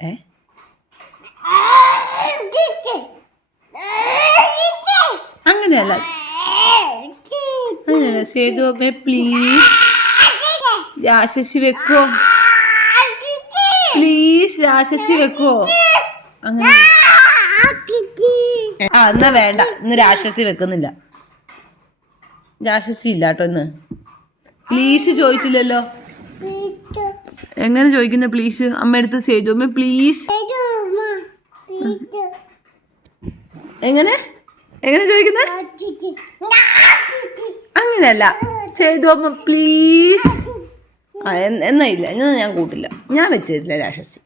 ഏ അങ്ങനെയല്ല അങ്ങനെയല്ല സേതു അമ്മേ പ്ലീസ് രാശസി വെക്കോ പ്ലീസ് രാശസി വെക്കോ അങ്ങനെ എന്നാ വേണ്ട ഇന്ന് രാക്ഷസി വെക്കുന്നില്ല രാക്ഷസി ഇല്ല കേട്ടോ ഇന്ന് പ്ലീസ് ചോദിച്ചില്ലല്ലോ എങ്ങനെ ചോദിക്കുന്ന പ്ലീസ് അമ്മ അടുത്ത് സേതു അമ്മ പ്ലീസ് എങ്ങനെ എങ്ങനെ ചോദിക്കുന്നത് അങ്ങനെയല്ല സേതു അമ്മ പ്ലീസ് എന്നാ ഇല്ല എന്നാ ഞാൻ കൂട്ടില്ല ഞാൻ വെച്ചിട്ടില്ല രാക്ഷസി